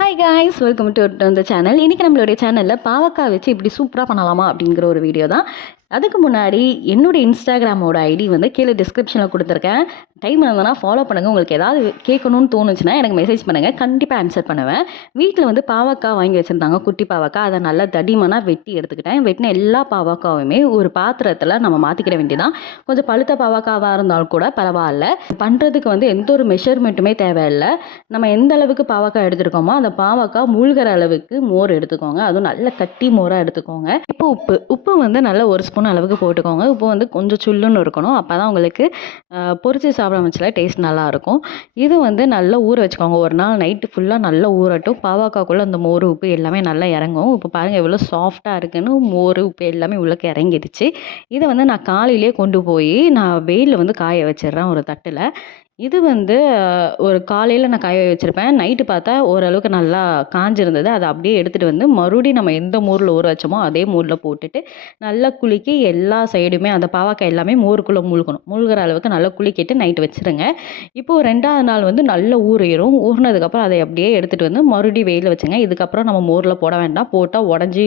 Hi guys, welcome to இந்த channel. இன்றைக்கி நம்மளுடைய சேனலில் பாவக்காய் வச்சு இப்படி சூப்பராக பண்ணலாமா அப்படிங்கிற ஒரு வீடியோ தான். அதுக்கு முன்னாடி என்னுடைய இன்ஸ்டாகிராமோட ஐடி வந்து கீழே டிஸ்கிரிப்ஷனில் கொடுத்துருக்கேன். டைம் இருந்ததுன்னா ஃபாலோ பண்ணுங்கள். உங்களுக்கு ஏதாவது கேட்கணும்னு தோணுச்சுன்னா எனக்கு மெசேஜ் பண்ணுங்கள், கண்டிப்பாக ஆன்சர் பண்ணுவேன். வீட்டில் வந்து பாவக்காய் வாங்கி வச்சுருந்தாங்க, குட்டி பாவக்காய். அதை நல்லா தடிமனாக வெட்டி எடுத்துக்கிட்டேன். வெட்டின எல்லா பாவக்காயுமே ஒரு பாத்திரத்தில் நம்ம மாற்றிக்கிட வேண்டியதான். கொஞ்சம் பழுத்த பாவக்காவாக இருந்தாலும் கூட பரவாயில்ல. பண்ணுறதுக்கு வந்து எந்த ஒரு மெஷர்மெண்ட்டுமே தேவையில்லை. நம்ம எந்த அளவுக்கு பாவக்காய் எடுத்துருக்கோமோ அந்த பாவக்காய் மூழ்கிற அளவுக்கு மோர் எடுத்துக்கோங்க. அதுவும் நல்ல கட்டி மோராக எடுத்துக்கோங்க. இப்போ உப்பு வந்து நல்லா ஒரு ஸ்பூன் அளவுக்கு போட்டுக்கோங்க. உப்பு வந்து கொஞ்சம் சுல்லுன்னு இருக்கணும். அப்போ தான் உங்களுக்கு பொரிச்சு சாப்பிட வச்சுல டேஸ்ட் நல்லாயிருக்கும். இது வந்து நல்லா ஊற வச்சுக்கோங்க. ஒரு நாள் நைட்டு ஃபுல்லாக நல்லா ஊறட்டும். பாவக்காய்க்குள்ளே அந்த மோர் உப்பு எல்லாமே நல்லா இறங்கும். இப்போ பாருங்கள் எவ்வளோ சாஃப்டாக இருக்குன்னு. மோர் உப்பு எல்லாமே உள்ளே இறங்கிடுச்சு. இதை வந்து நான் காலையிலே கொண்டு போய் நான் வெயிலில் வந்து காய வச்சிடுறேன் ஒரு தட்டில். இது வந்து ஒரு காலையில் நான் காய வச்சுருப்பேன். நைட்டு பார்த்தா ஓரளவுக்கு நல்லா காஞ்சிருந்தது. அதை அப்படியே எடுத்துகிட்டு வந்து மறுபடியும் நம்ம எந்த மோரில் ஊற வச்சோமோ அதே மோரில் போட்டுட்டு நல்லா குலுக்கி எல்லா சைடுமே அந்த பாவக்காய் எல்லாமே மோருக்குள்ளே மூழ்கணும். மூழ்கிற அளவுக்கு நல்லா குலுக்கிட்டு நைட்டு வச்சுருங்க. இப்போது 2வது நாள் வந்து நல்லா ஊறிடும். ஊறினதுக்கப்புறம் அதை அப்படியே எடுத்துகிட்டு வந்து மறுபடியும் வெயிலில் வச்சுங்க. இதுக்கப்புறம் நம்ம மோரில் போட வேண்டாம். போட்டால் உடஞ்சி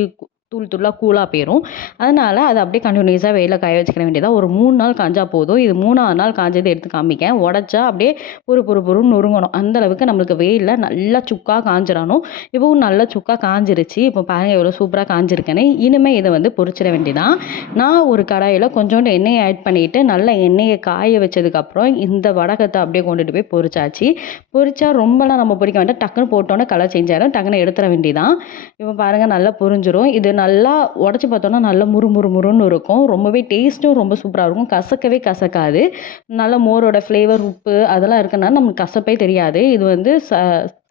தூள் தூளாக கூலாக போயிடும். அதனால் அதை அப்படியே கண்டினியூஸாக வெயிலில் காய வச்சுக்க வேண்டியதாக. ஒரு 3 நாள் காஞ்சா போதும். இது 3வது நாள் காஞ்சதை எடுத்து காமிக்கேன். உடச்சா அப்படியே பொறுன்னு நொறுங்கணும். அந்தளவுக்கு நம்மளுக்கு வெயிலில் நல்லா சுக்காக காஞ்சிடணும். இப்போவும் நல்லா சுக்காக காஞ்சிருச்சு. இப்போ பாருங்கள் எவ்வளோ சூப்பராக காஞ்சிருக்கேன்னு. இனிமேல் இதை வந்து பொரிச்சிட வேண்டியதான். நான் ஒரு கடாயில் கொஞ்சோண்டு எண்ணெயை ஆட் பண்ணிவிட்டு நல்லா எண்ணெயை காய வச்சதுக்கப்புறம் இந்த வடகத்தை அப்படியே கொண்டுட்டு போய் பொரிச்சாச்சு. பொரிச்சா ரொம்பலாம் நம்ம பொரிக்க வேண்டாம். டக்குன்னு போட்டோன்னே கலர் சேஞ்ச் ஆகிடும். டக்குன்னு எடுத்துட வேண்டியதான். இப்போ பாருங்கள் நல்லா பொரிஞ்சிரும். இது நல்லா உடச்சி பார்த்தோன்னா நல்லா முறுமுறுன்னு இருக்கும். ரொம்பவே டேஸ்ட்டும் ரொம்ப சூப்பராக இருக்கும். கசக்கவே கசக்காது. நல்ல மோரோட ஃப்ளேவர், உப்பு அதெல்லாம் இருக்கனால நமக்கு கசப்பே தெரியாது. இது வந்து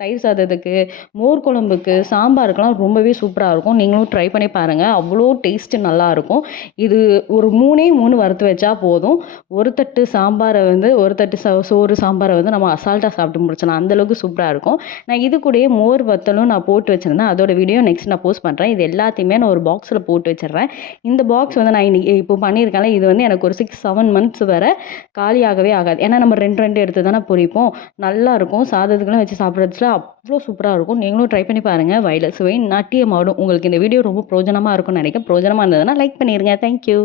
தயிர் சாதத்துக்கு, மோர் குழம்புக்கு, சாம்பாருக்கெல்லாம் ரொம்பவே சூப்பராக இருக்கும். நீங்களும் ட்ரை பண்ணி பாருங்கள். அவ்வளோ டேஸ்ட்டு நல்லாயிருக்கும். இது ஒரு 3 வறுத்து வச்சா போதும். ஒரு தட்டு சாம்பாரை வந்து ஒரு தட்டு சோறு சாம்பாரை வந்து நம்ம அசால்ட்டாக சாப்பிட்டு முடிச்சிடலாம். அந்தளவுக்கு சூப்பராக இருக்கும். நான் இது கூடயே மோர் வத்தலும் நான் போட்டு வச்சுருந்தேன். அதோட வீடியோ நெக்ஸ்ட் நான் போஸ்ட் பண்ணுறேன். இது எல்லாத்தையுமே நான் ஒரு பாக்ஸில் போட்டு வச்சிடுறேன். இந்த பாக்ஸ் வந்து நான் இன்னைக்கு இப்போ பண்ணியிருக்கேன்ல, இது வந்து எனக்கு ஒரு 6-7 மந்த்ஸ் வரை காலியாகவே ஆகாது. ஏன்னா நம்ம 2 எடுத்து தானே பொரிப்போம். நல்லாயிருக்கும். சாதத்துக்குலாம் வச்சு சாப்பிட்றதுல அவ்வளோ சூப்பராக இருக்கும். நீங்களும் ட்ரை பண்ணி பாருங்கள். வயலில் சுவை நாட்டியமாடும். உங்களுக்கு இந்த வீடியோ ரொம்ப பிரோஜனமாக இருக்கும்னு நினைக்கிறேன். பிரோஜனமாக இருந்ததுன்னா லைக் பண்ணிடுங்க. தேங்க்யூ.